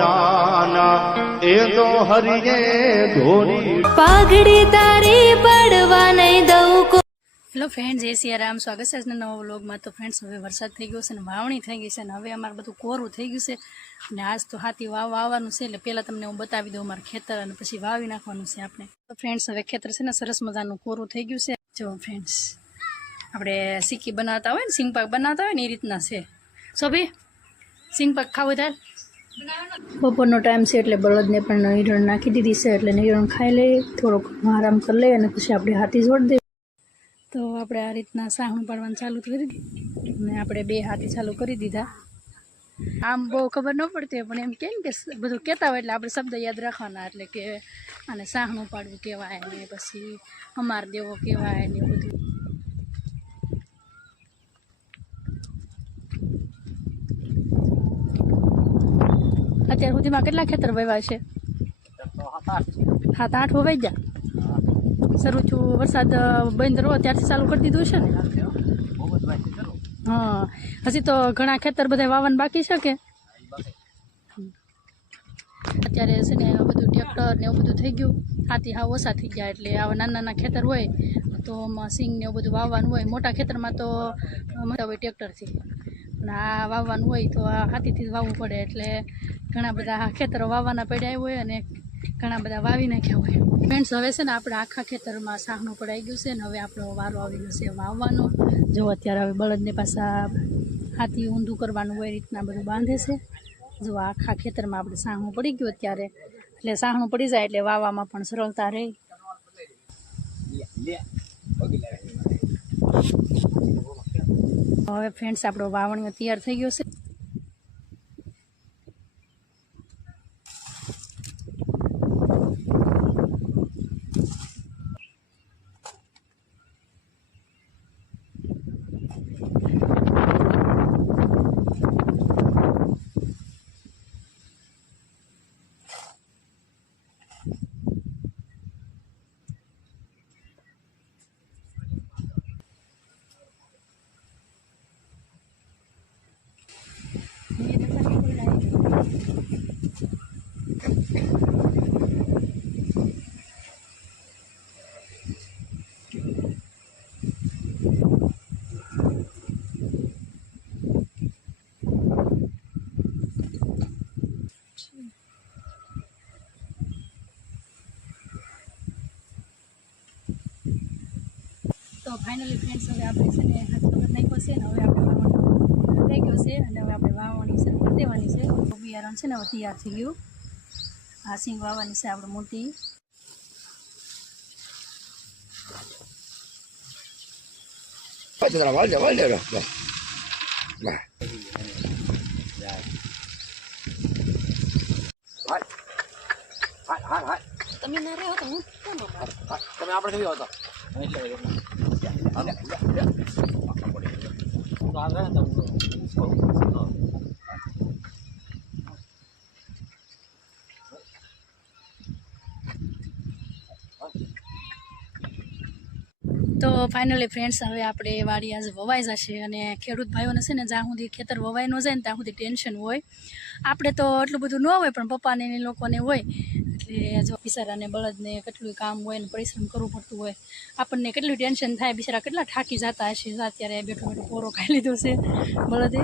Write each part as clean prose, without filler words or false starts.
નાના એ તો હરિયે ધોરી પાઘડી તારી પડવા નહીં દઉં કો. હેલો ફ્રેન્ડ્સ, જય સિયારામ. સ્વાગત છે આજના નવા વ્લોગમાં. તો ફ્રેન્ડ્સ, હવે વરસાદ થઈ ગયો છે ને વાવણી થઈ ગઈ છે ને હવે અમારે બધું કોરું થઈ ગયું છે અને આજ તો હાથી વાવવાનું છે. એટલે પહેલાં તમને હું બતાવી દઉં અમારું ખેતર અને પછી વાવી નાખવાનું છે આપણે. તો ફ્રેન્ડ્સ, હવે ખેતર છે ને સરસ મજાનું કોરું થઈ ગયું છે. જો ફ્રેન્ડ્સ, આપણે સિક્કી બનાવતા હોય ને, સિંગપાક બનાવતા હોય ને એ રીતના છે. સોભી, સિંગપાક ખાવું થાય. બપોરનો ટાઈમ છે એટલે બળદને પણ નિરણ નાખી દીધી છે. એટલે નિરણ ખાઈ લે, થોડોક આરામ કરી લે અને પછી આપણે હાથી જોડી દઈએ. તો આપણે આ રીતના સાહણું પાડવાનું ચાલુ કરી દીધું અને આપણે 2 હાથી ચાલુ કરી દીધા. આમ બહુ ખબર ન પડતી હોય પણ એમ કેમ કે બધું કહેતા હોય એટલે આપણે શબ્દ યાદ રાખવાના. એટલે કે આને સાહણું પાડવું કહેવાય ને પછી અમાર દેવો કહેવાય ને એવું બધું. અત્યાર સુધીમાં કેટલા ખેતર વાવ્યા છે? 7-8 હોવાઈ ગયા. શરૂ છું વરસાદ બંધ રહ્યો ત્યારથી ચાલુ કરી દીધું છે ને? હા, હજી તો ઘણા ખેતર બધા વાવવાનું બાકી છે કે અત્યારે છે ને બધું ટ્રેક્ટર ને એવું બધું થઈ ગયું. હાથી હાવ ઓછા થઈ ગયા એટલે આવા નાના ખેતર હોય તો સિંગ ને એવું બધું વાવવાનું હોય. મોટા ખેતરમાં તો મળતા હોય ટ્રેક્ટરથી, અને આ વાવવાનું હોય તો આ હાથીથી જ વાવવું પડે. એટલે ઘણા બધા ખેતરો વાવવાના પડ્યા હોય અને ઘણા બધા વાવી નાખ્યા હોય. ફ્રેન્ડ્સ, હવે છે ને આપણે આખા ખેતરમાં સાહનું પડાઈ ગયું છે ને હવે આપણો વારો આવી ગયો છે વાવવાનો. જો અત્યારે હવે બળદને પાછા હાથી ઊંધું કરવાનું હોય રીતના બધું બાંધે છે. જો આખા ખેતરમાં આપણે સાહનું પડી ગયું અત્યારે, એટલે સાહનું પડી જાય એટલે વાવવામાં પણ સરળતા રહે. હવે ફ્રેન્ડ્સ, આપણો વાવણીઓ તૈયાર થઈ ગયો છે. તો ફાઇનલી ફ્રેન્ડ્સ, હવે આપણે છે ને હાથ વગર નાખ્યો છે ને હવે આપણે વાવણી થઈ ગયો છે અને હવે આપણે વાવણી શરૂ કરી દેવાની છે. બિયારણ છે ને હવે તૈયાર થઈ ગયું. આ સિંગ વાવવાની છે આપણે મોટી. તમે ના રહ્યો તો હું કેમ તમે આપણે કેવી હતો તો ફાઇનલી ફ્રેન્ડ્સ, હવે આપણે વાડી આજ વવાઈ જશે અને ખેડૂત ભાઈઓને છે ને જ્યાં સુધી ખેતર વવાઈ ન જાય ને ત્યાં સુધી ટેન્શન હોય. આપણે તો એટલું બધું ન હોય પણ પપ્પાને એ લોકોને હોય. એટલે જો બિચારાને બળદને કેટલું કામ હોય ને પરિશ્રમ કરવું પડતું હોય. આપણને કેટલું ટેન્શન થાય, બિચારા કેટલા થાકી જતા હશે. અત્યારે બેઠો બેઠો કોરો ખાઈ લીધો છે બળદે.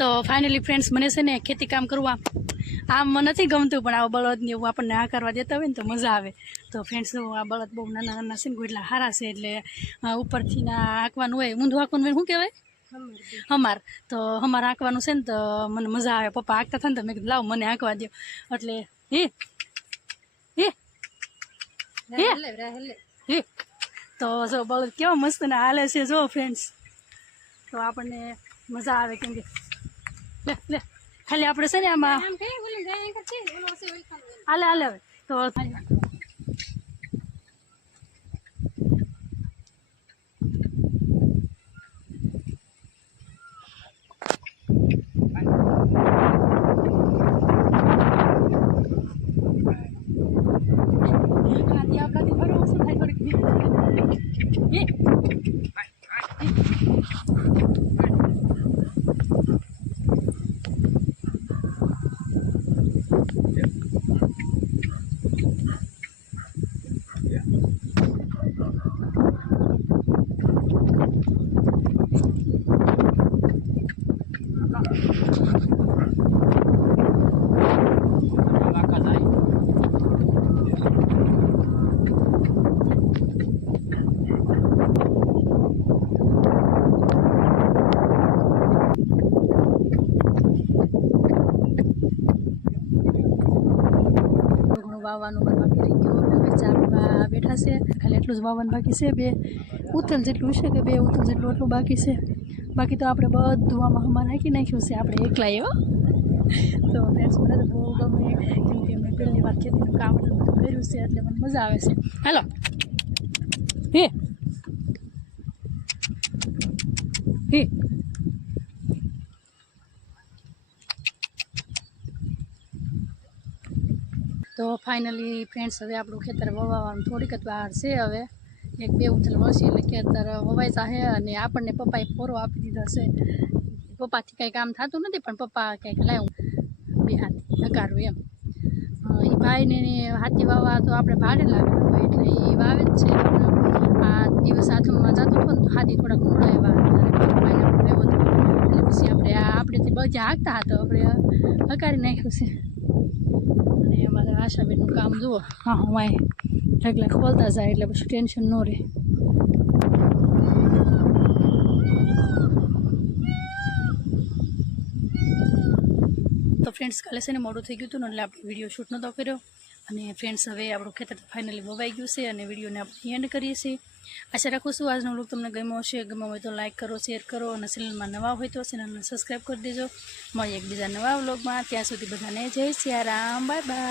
તો ફાઇનલી ફ્રેન્ડ્સ મને છે ને ખેતી કામ કરવા આમ મને નથી ગમતું, પણ આ બળદને એવું આપણને આ કરવા દેતા હોય ને તો મજા આવે. તો ફ્રેન્ડ્સ આ બળદ બહુ નાના નાના છે ને એટલા સારા છે, એટલે ઉપરથી ના આંકવાનું હોય, ઊંધું આંકવાનું હોય, શું કહેવાય હમાર. તો હમાર આંકવાનું છે ને તો મને મજા આવે. પપ્પા આંકતા થાય ને તો મેં કીધું લાવ મને આંકવા દો. એટલે હે તો જો બળદ કેવો મસ્ત ને હાલે છે જો ફ્રેન્ડ્સ. તો આપણને મજા આવે, કેમ કે લે ખાલી આપણે છે ને આમાં હાલે હવે તો વાવવાનું પણ બાકી રહી ગયું. હવે ચા પીવા બેઠા છે, ખાલી એટલું જ વાવવાનું બાકી છે. 2 ઉથલ જેટલું છે કે 2 ઉથલ જેટલું એટલું બાકી છે. બાકી તો આપણે બધું આમાં હમણાં નાખી નાખ્યું છે, આપણે એકલા એવો. તો ફ્રેન્ડ્સ મને તો બહુ ગમે, કેમ કે મેં પહેલી વાર ખેતીનું કામ એટલું બધું કર્યું છે, એટલે મને મજા આવે છે. હાલો હે તો ફાઇનલી ફ્રેન્ડ્સ હવે આપણું ખેતર વવાવાનું થોડીક જ વાર છે. હવે 1-2 ઉથલ વળશે એટલે ખેતર વવાઈ જશે. અને આપણને પપ્પાએ પોરો આપી દીધો છે. પપ્પાથી કંઈ કામ થતું નથી, પણ પપ્પા કંઈક લાવ્યું 2 હાથી હકારું એમ. એ ભાઈને હાથી વાવવા તો આપણે ભાડે લાવેલા હોય, એટલે એ વાવે જ છે. પણ આ દિવસ આથમમાં જતો હતો ને તો હાથી થોડાક મોડા આવ્યા, એટલે પછી આપણે બધા હાંકતા હતા, આપણે હકારી નાખ્યું છે. અને અમારે આશાબેનનું કામ જુઓ, હા હું ઢગલા ખોલતા જાય એટલે પછી ટેન્શન ન રહે. તો ફ્રેન્ડ્સ કાલે છે ને મોડું થઈ ગયું હતું ને એટલે આપણે વિડીયો શૂટ નહોતો કર્યો. અને ફ્રેન્ડ્સ હવે આપણું ખેતર ફાઇનલી વવાઈ ગયું છે, અને વિડીયોને આપણે એન્ડ કરીએ છીએ. આશા રાખું છું આજનો વ્લોગ તમને ગમ્યો હશે. ગમ્યો હોય તો લાઇક કરો, શેર કરો, અને ચેનલમાં નવા હોય તો ચેનલને સબસ્ક્રાઈબ કરી દેજો. મળીએ એકબીજા નવા વ્લોગમાં. ત્યાં સુધી બધાને જય સિયારામ, બાય બાય.